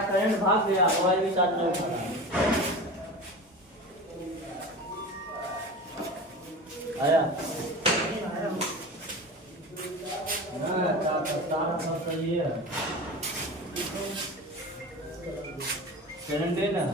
हमारा करंट भाग गया, मोबाइल भी चार्ज नहीं उठा रहा। आया तार सब सही है, करंट है ना।